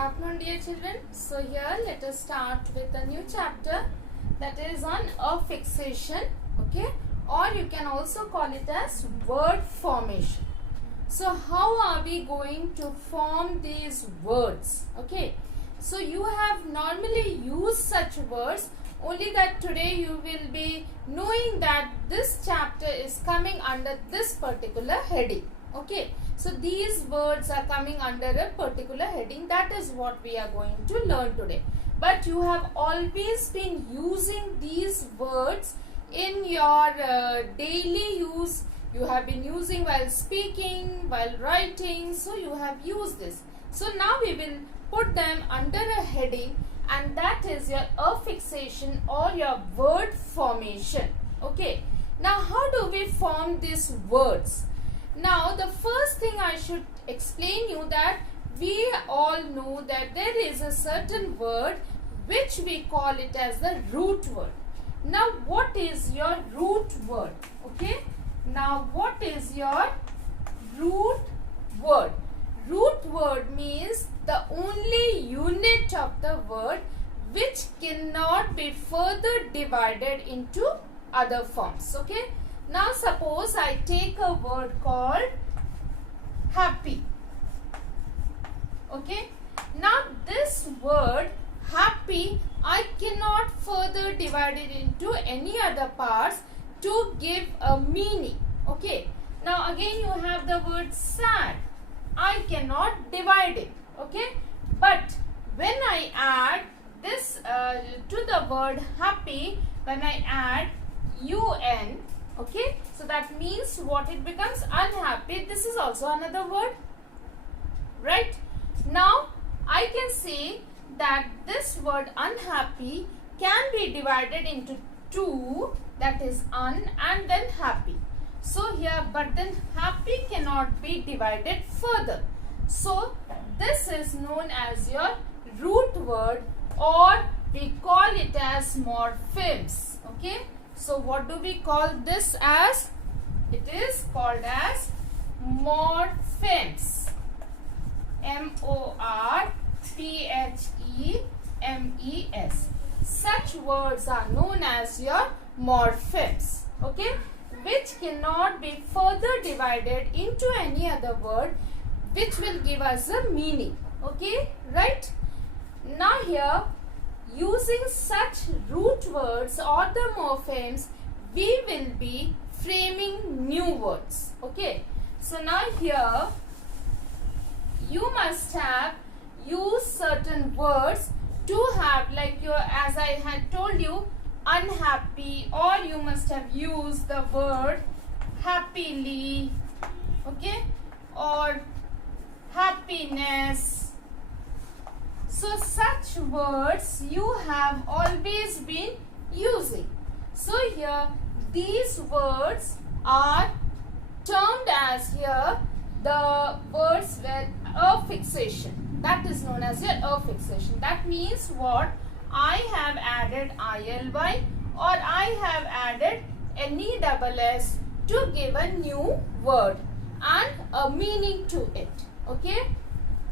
afternoon, dear children. So here let us start with a new chapter that is on affixation, okay, or you can also call it as word formation. So how are we going to form these words? Okay, so you have normally used such words, only that today you will be knowing that this chapter is coming under this particular heading. Okay, so these words are coming under a particular heading. That is what we are going to learn today. But you have always been using these words in your daily use. You have been using while speaking, while writing. So you have used this. So now we will put them under a heading, and that is your affixation or your word formation. Okay. Now how do we form these words? Now the first thing I should explain you that we all know that there is a certain word which we call it as the root word. Now what is your root word? Okay. Now what is your root word? Root word means the only unit of the word which cannot be further divided into other forms. Okay. Now suppose I take a word called happy. Okay. Now this word happy, I cannot further divide it into any other parts to give a meaning. Okay. Now again you have the word sad. I cannot divide it. Okay. But when I add this to the word happy, when I add un, okay, so that means what it becomes? Unhappy. This is also another word, right? Now I can say that this word unhappy can be divided into two, that is un and then happy. So here, but then happy cannot be divided further. So this is known as your root word, or we call it as morphemes. Okay. So what do we call this as? It is called as morphemes. M-O-R-P-H-E-M-E-S. Such words are known as your morphemes. Okay, which cannot be further divided into any other word, which will give us a meaning. Okay, right? Now here, using such root words or the morphemes, we will be framing new words. Okay. So now here, you must have used certain words to have, like your, as I had told you, unhappy, or you must have used the word happily. Okay. Or happiness. So such words you have always been using. So here these words are termed as here the words with affixation. That is known as your affixation. That means what? I have added ILY or I have added NESS to give a new word and a meaning to it. Okay.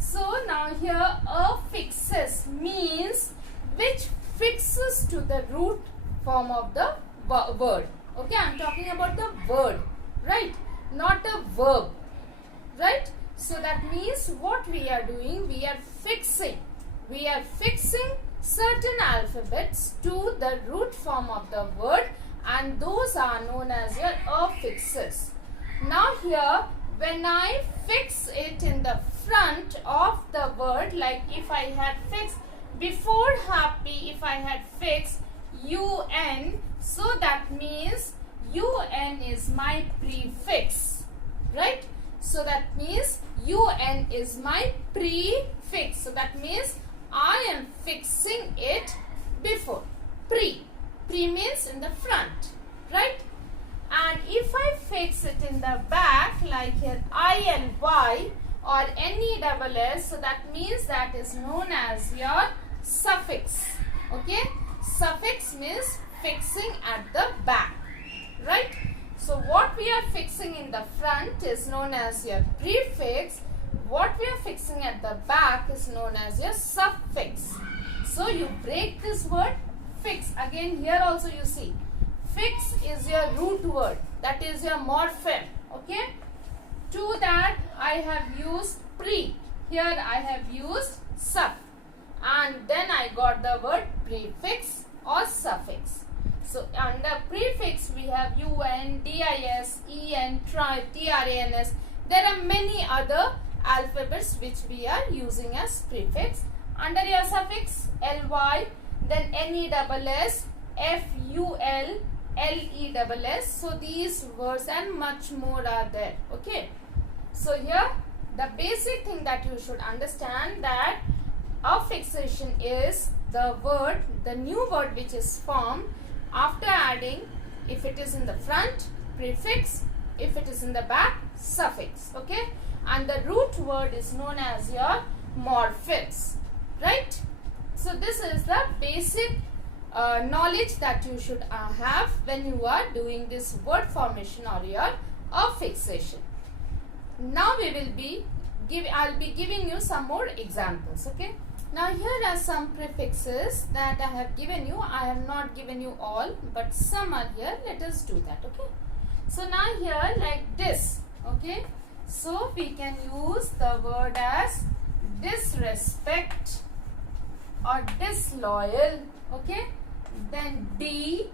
So now here affixes means which fixes to the root form of the word. Okay, I am talking about the word, right? Not a verb, right? So that means what we are doing, we are fixing. We are fixing certain alphabets to the root form of the word, and those are known as your affixes. Now here, when I fix it in the front of the word, like if I had fixed before happy, if I had fixed UN, so that means UN is my prefix, right? So that means UN is my prefix. So that means I am fixing it before. Pre means in the front, right? And if I fix it in the back, like here ILY or NESS, so that means that is known as your suffix. Okay, suffix means fixing at the back, right? So what we are fixing in the front is known as your prefix, what we are fixing at the back is known as your suffix. So you break this word fix. Again here also you see fix is your root word, that is your morpheme. Okay, to that I have used pre, here I have used suff, and then I got the word prefix or suffix. So under prefix we have un, dis, en, trans. There are many other alphabets which we are using as prefix. Under your suffix ly, then nes, ful, leess. So these words and much more are there. Okay. So here the basic thing that you should understand, that affixation is the word, the new word which is formed after adding, if it is in the front, prefix, if it is in the back, suffix. Okay, and the root word is known as your morphemes, right? So this is the basic knowledge that you should have when you are doing this word formation or your affixation. Now we will be I'll be giving you some more examples. Okay, now here are some prefixes that I have given you. I have not given you all, but some are here. Let us do that. Okay, so now here like this. Okay, so we can use the word as disrespect or disloyal. Okay, then de,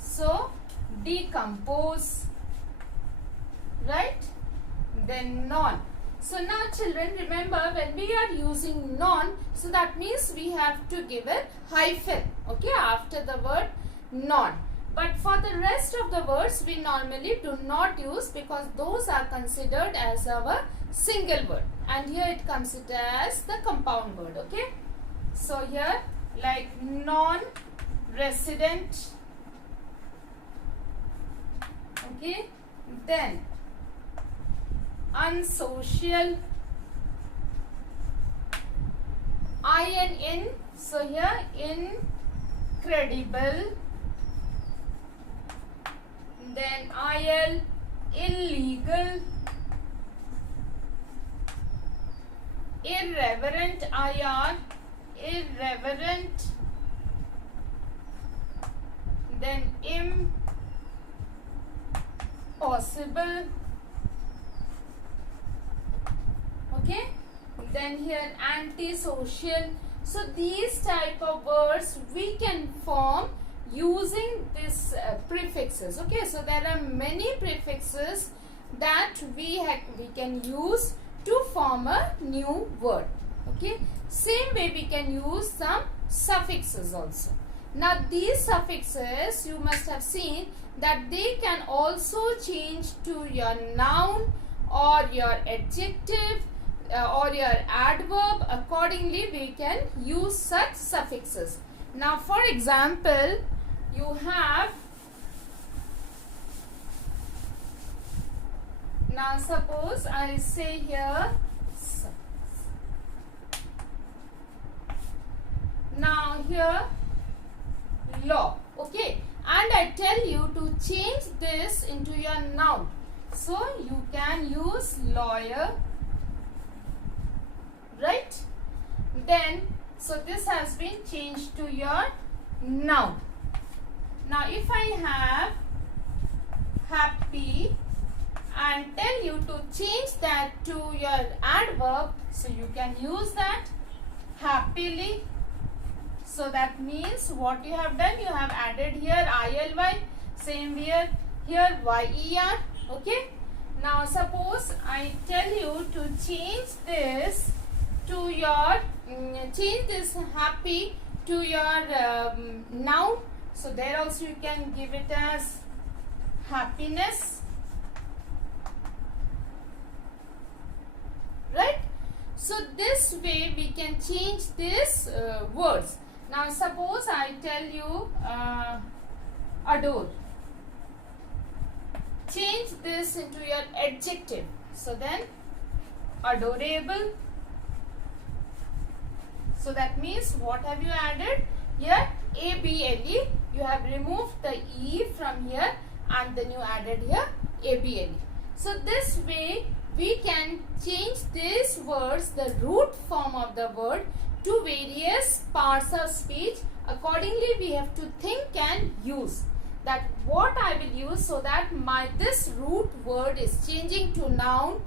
so decompose, right? Then non. So now children, remember when we are using non, so that means we have to give a hyphen, okay, after the word non. But for the rest of the words we normally do not use, because those are considered as our single word, and here it comes it as the compound word. Okay, so here like non-resident. Okay, then unsocial, in, so here incredible, then illegal, irreverent, irreverent, then impossible. Okay, then here antisocial. So these type of words we can form using this prefixes. Okay, so there are many prefixes that we can use to form a new word. Okay, same way we can use some suffixes also. Now these suffixes you must have seen that they can also change to your noun or your adjective or your adverb. Accordingly we can use such suffixes. Now for example, you have, now suppose I say here, now here law. Okay, and I tell you to change this into your noun, so you can use lawyer, right? Then so this has been changed to your noun. Now if I have happy and tell you to change that to your adverb, so you can use that happily. So that means what you have done, you have added here ILY, same here YER. Okay, now suppose I tell you to change this to your change this happy to your noun, so there also you can give it as happiness, right? So this way we can change this words. Now suppose I tell you adore, change this into your adjective, so then adorable. So that means what have you added here? ABLE. You have removed the E from here and then you added here ABLE. So this way we can change these words, the root form of the word, to various parts of speech. Accordingly, we have to think and use that what I will use so that this root word is changing to noun.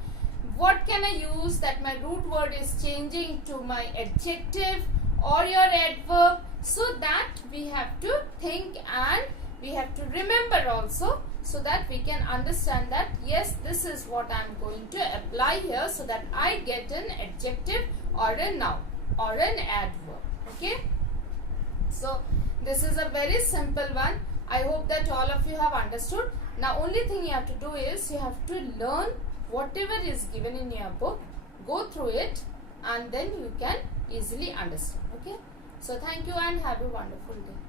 What can I use that my root word is changing to my adjective or your adverb? So that we have to think and we have to remember also, so that we can understand that yes, this is what I am going to apply here so that I get an adjective or a noun or an adverb. Okay. So this is a very simple one. I hope that all of you have understood. Now only thing you have to do is you have to learn whatever is given in your book, go through it, and then you can easily understand. Okay. So thank you and have a wonderful day.